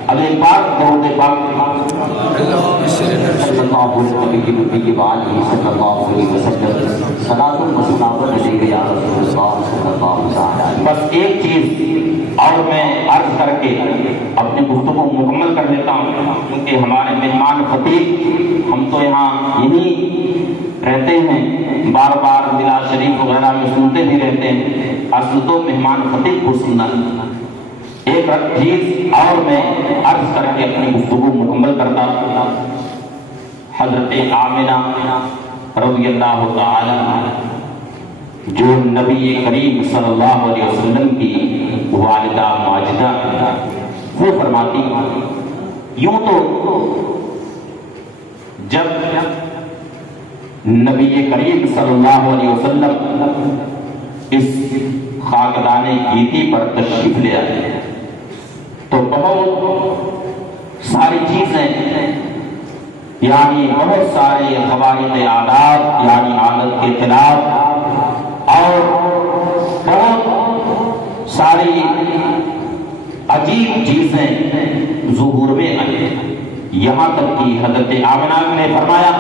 اب ایک بات درود پاک صلی اللہ علیہ وسلم صلاۃ و سلام علیہ یا رسول اللہ صلی اللہ علیہ وسلم۔ بس ایک چیز اور میں عرض کر کے اپنی گفتگو مکمل کر لیتا ہوں، کیونکہ ہمارے مہمان خطیب ہم تو یہاں یہی رہتے ہیں، بار بار ملا شریف وغیرہ میں سنتے بھی رہتے ہیں، اصل تو مہمان خطیب کو سننا۔ ایک چیز اور میں عرض کر کے اپنی گفتگو مکمل کرتا ہوں۔ حضرت آمنہ رضی اللہ تعالی عنہ جو نبی کریم صلی اللہ علیہ وسلم کی والدہ ماجدہ، وہ فرماتی یوں تو جب نبی کریم صلی اللہ علیہ وسلم اس خاکدان گیتی پر تشریف لے آئے تو بہت ساری چیزیں، یعنی بہت سارے قواعد عادات یعنی عادت کے خلاف اور بہت ساری عجیب چیزیں ظہور میں آئی، یہاں تک کہ حضرت آمنہ نے فرمایا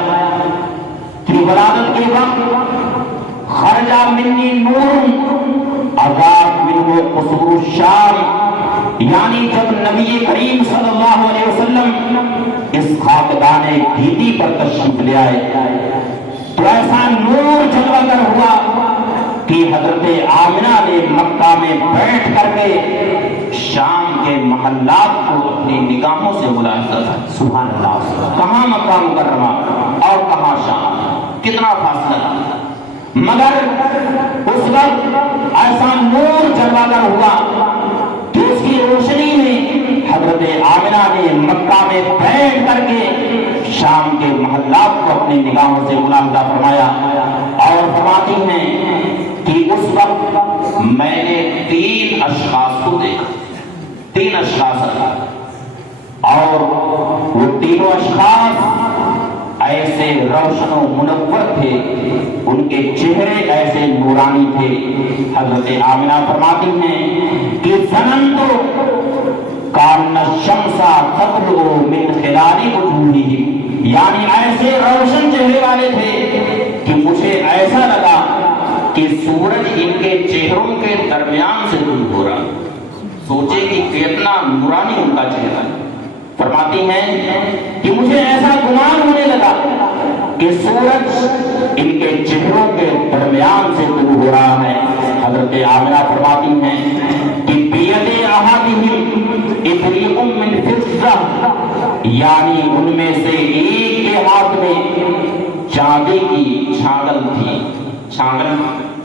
کہ ولادت کے وقت خرجا منی نور عذاب منہ قصور الشام، یعنی جب نبی کریم صلی اللہ علیہ وسلم اس خاکدان گیتی پر تشریف لے آئے تو ایسا نور جلوہ گر ہوا کہ حضرت آمنہ نے مکہ میں بیٹھ کر کے شام کے محلات کو اپنی نگاہوں سے ملاحظہ تھا۔ سبحان اللہ، کہاں مکہ مکرمہ اور کہاں شام، کتنا فاصلہ، مگر اس وقت ایسا نور جلوہ گر ہوا کہ اس کی روشنی میں حضرت آمنہ نے مکہ میں بیٹھ کر کے شام کے محلات کو اپنی نگاہوں سے ملاحظہ فرمایا اور فرماتی ہیں کہ اس وقت میں نے 3 اشخاص کو دیکھا، 3 اشخاص، اور وہ تینوں اشخاص ایسے روشن و منور تھے، ان کے چہرے ایسے نورانی تھے۔ حضرت آمنہ فرماتی ہیں کہ ظننت کان الشمس تطلع من خلال وجوہہم، یعنی ایسے روشن چہرے والے تھے کہ مجھے ایسا لگا کہ سورج ان کے چہروں کے درمیان سے دور ہو رہا۔ سوچے کہ کتنا نورانی ان کا چہرہ ہے۔ فرماتی ہیں کہ مجھے ایسا گمان ہونے لگا کہ سورج ان کے چہروں کے درمیان سے دور ہو رہا ہے۔ حضرت آمنہ فرماتی ہیں کہ بیت احدہم ابریق من فضہ، یعنی ان میں سے ایک کے ہاتھ میں چاندی کی چھاگل تھی۔ چھاگل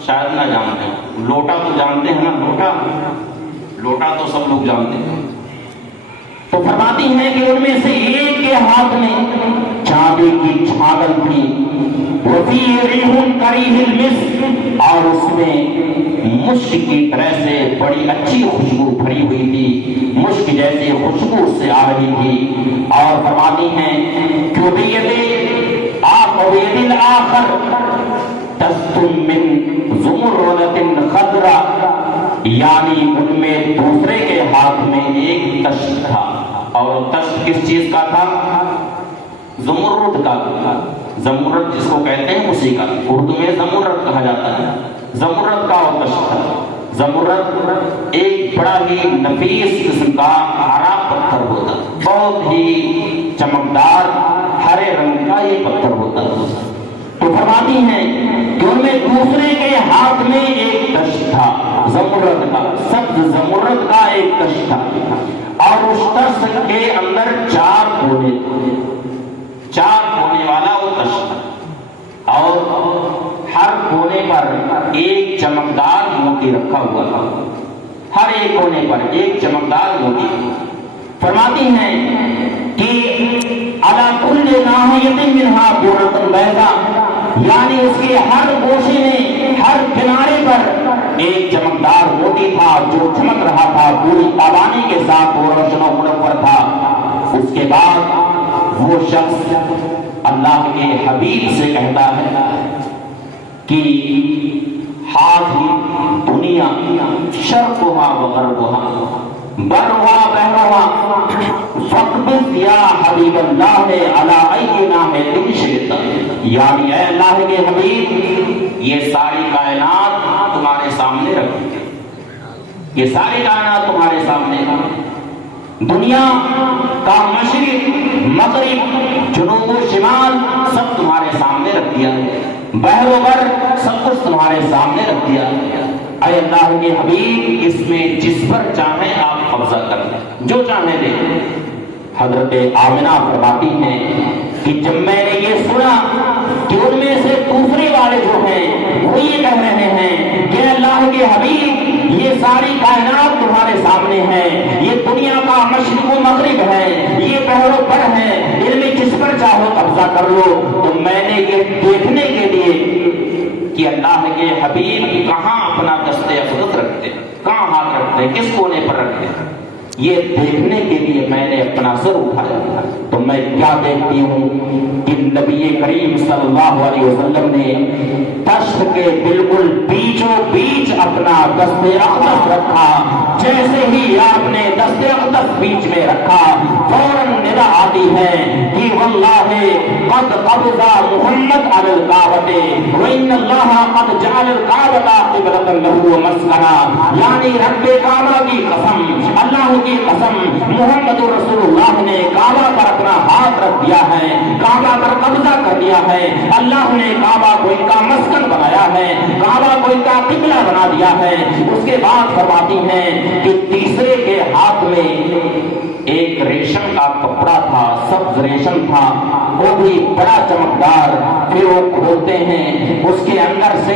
شاید نہ جانتے ہیں، لوٹا تو جانتے ہیں نا، لوٹا تو سب لوگ جانتے ہیں۔ تو فرماتی ہیں کہ ان میں سے ایک کے ہاتھ میں چاندی کی چھاگل تھی، وفی ریح کریہ المسک، اور اس میں مشک کی طرح سے بڑی اچھی خوشبو بھری ہوئی تھی، مشک جیسی خوشبو اس سے آ رہی تھی۔ اور فرماتی ہیں کہ بید آخر تستم من زمرد خضرا، یعنی ان میں دوسرے کے ہاتھ میں ایک تشت تھا، اور تشت کس چیز کا تھا؟ زمرد کا۔ زمرد جس کو کہتے ہیں اسی کا، اردو میں زمرد کہا جاتا ہے، زمرد کا وہ تشت تھا۔ زمرد ایک بڑا ہی نفیس قسم کا ہرا پتھر ہوتا، بہت ہی چمکدار ہرے رنگ کا یہ پتھر ہوتا ہے۔ تو فرماتی ہیں کہ ان میں دوسرے کے ہاتھ میں ایک تشت تھا، زمرد کا، سبز زمرد کا ایک تشت تھا، اور اس تشت کے اندر 4 کونے تھے، 4 کونے والا وہ تشت تھا، اور ہر کونے پر ایک چمکدار موتی رکھا ہوا تھا، ہر ایک کونے پر ایک چمکدار موتی۔ فرماتی ہیں کہ علی کل ناحیۃ منھا برۃ بیضاء، یعنی اس کے ہر گوشے میں، ہر کنارے پر ایک چمکدار موتی تھا جو چمک رہا تھا، پوری تابانی کے ساتھ وہ روشن و منور تھا۔ اس کے بعد وہ شخص اللہ کے حبیب سے کہتا ہے کہ ہی دنیا شرقها وغربها برها بحرها فاقبض یا حبیب اللہ علی اینا من شئت، یعنی اے اللہ کے حبیب یہ ساری کائنات تمہارے سامنے رکھی، یہ ساری کائنات تمہارے سامنے، دنیا کا مشرق مغرب جنوب و شمال سب تمہارے سامنے رکھ دیا، بحر و بر سب کچھ تمہارے سامنے رکھ دیا۔ اے اللہ کے حبیب اس میں جس پر چاہیں آپ قبضہ کر لیں، جو چاہیں دے۔ حضرت آمنہ فرماتی ہیں کہ جب میں نے یہ سنا کہ ان میں سے دوسرے والے جو ہیں وہ یہ کہہ رہے ہیں کہ اللہ کے حبیب یہ ساری کائنات تمہارے سامنے ہے، یہ دنیا کا مشرق و مغرب ہے، یہ بحر و بر ہے، ان میں جس پر چاہو قبضہ کر لو، تو میں نے یہ دیکھنے کے لیے کہ اللہ کے حبیب کہاں اپنا دست اقدس رکھتے، کہاں ہاتھ رکھتے، کس کونے پر رکھتے، یہ دیکھنے کے لیے میں نے اپنا سر اٹھایا، تو میں کیا دیکھتی ہوں کہ نبی کریم صلی اللہ علیہ وسلم نے دشت کے بالکل بیچوں بیچ اپنا دست اقدس رکھا۔ جیسے ہی آپ نے دست اقدس بیچ میں رکھا، فوراً ندا آتی ہے کہ واللہ قد قبض محمد علی الکعبۃ وان اللہ قد جعل الکعبۃ قبلۃ لہ ومسکنا، یعنی رب کعبہ کی قسم، اللہ کی قسم، محمد رسول اللہ نے کعبہ پر اپنا ہاتھ رکھ دیا ہے، کعبہ پر قبضہ کر دیا ہے، اللہ نے کعبہ کو ان کا مسکن بنایا ہے، کعبہ کو ان کا قبلہ بنا دیا ہے۔ اس کے بعد فرماتی ہیں کہ تیسرے کے ہاتھ میں ایک ریشم کا کپڑا تھا، سبز ریشم تھا، وہ بھی بڑا چمکدار، پھر وہ کھولتے ہیں، اس کے اندر سے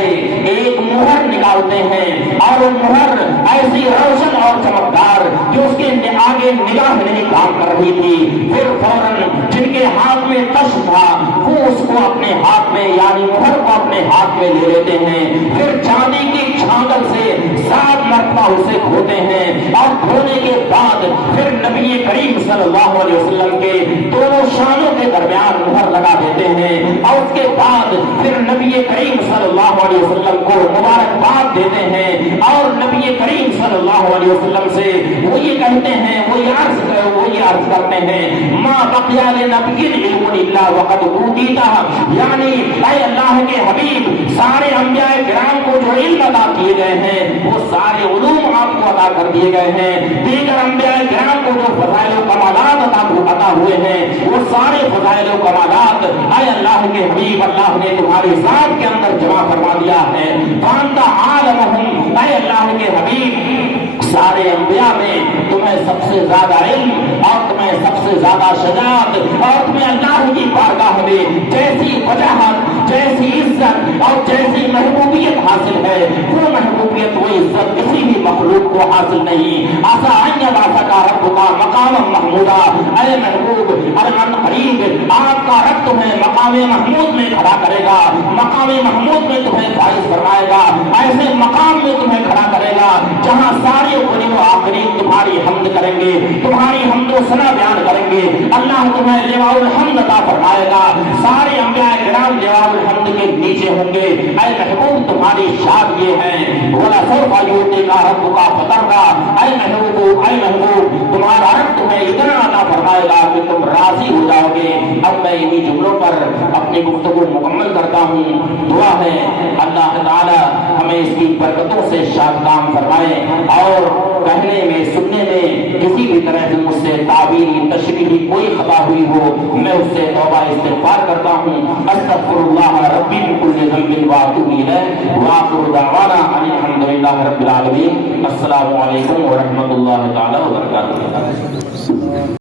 ایک مہر نکالتے ہیں، اور وہ مہر ایسی روشن اور چمکدار کہ اس کے آگے نگاہ نہیں کام کر رہی تھی۔ پھر فوراً جن کے ہاتھ میں تش تھا وہ اس کو اپنے ہاتھ میں، یعنی مہر کو اپنے ہاتھ میں لے لیتے ہیں، پھر چاندی کی چھانگل سے 7 مرتبہ اسے دھوتے ہیں، اور دھونے کے بعد پھر نبی کریم صلی اللہ علیہ وسلم کے دونوں شانوں کے درمیان مہر لگا دیتے ہیں، اور اس کے بعد پھر نبی کریم صلی اللہ علیہ وسلم کو مبارکباد دیتے ہیں، اور نبی کریم صلی اللہ علیہ وسلم سے وہ یہ کہتے ہیں، وہ یہ عرض کرتے ہیں ما بقی لنبی علم الا وقد اوتیتہ، یعنی اے اللہ کے حبیب سارے انبیاء کرام کو جو علم عطا کیے گئے ہیں وہ سارے علوم آپ کو عطا کر دیے گئے ہیں، دیگر انبیاء کرام کو جو فضائل و کمالات عطا ہوئے ہیں وہ سارے فضائل و کمالات اے اللہ کے حبیب اللہ نے تمہاری ذات کے اندر جمع فرما دیا ہے۔ فانت عالمہم، اے اللہ کے حبیب سارے انبیاء میں تمہیں سب سے زیادہ علم اور تمہیں سب سے زیادہ شجاعت اور تمہیں اللہ کی بارگاہ میں جیسی وجاہت، جیسی عزت اور جیسی محبوبیت حاصل ہے، وہ محبوبیت وہ عزت کسی بھی مخلوق کو حاصل نہیں۔ عسیٰ ان یبعثک ربک مقاما محمودا، اے محبوب ارمن قریب آپ کا رب تمہیں مقام محمود میں کھڑا کرے گا، مقام محمود میں تمہیں فائز فرمائے گا، ایسے مقام میں تمہیں کھڑا کرے گا جہاں سارے اولین و آخرین تمہاری حمد کریں گے، تمہاری حمد و ثنا بیان کریں گے، اللہ تمہیں لواء الحمد عطا فرمائے گا، سارے انبیاء کرام لواء الحمد کے نیچے ہوں گے۔ اے محبوب تمہاری شاد یہ ہے وَلَسَوْفَ يُعْطِيكَ رَبُّكَ فَتَرْضَىٰ، اے محبوب تمہارا رب تمہیں اتنا عطا فرمائے گا کہ تم راضی ہو جاؤ گے۔ اب میں انہی جملوں پر اپنی گفتگو مکمل کرتا ہوں۔ دعا ہے اللہ تعالی ہمیں اس کی برکتوں سے شاد کام فرمائے، اور کہنے میں سننے میں کسی بھی طرح سے مجھ سے تعبیری تشریحی کوئی خطا ہوئی ہو میں اس سے توبہ استغفار کرتا ہوں۔ استغفر اللہ ربی من کل ذنب واتوب الیہ، وآخر دعوانا ان الحمد للہ رب العالمین۔ السلام علیکم ورحمۃ اللہ تعالی وبرکاتہ۔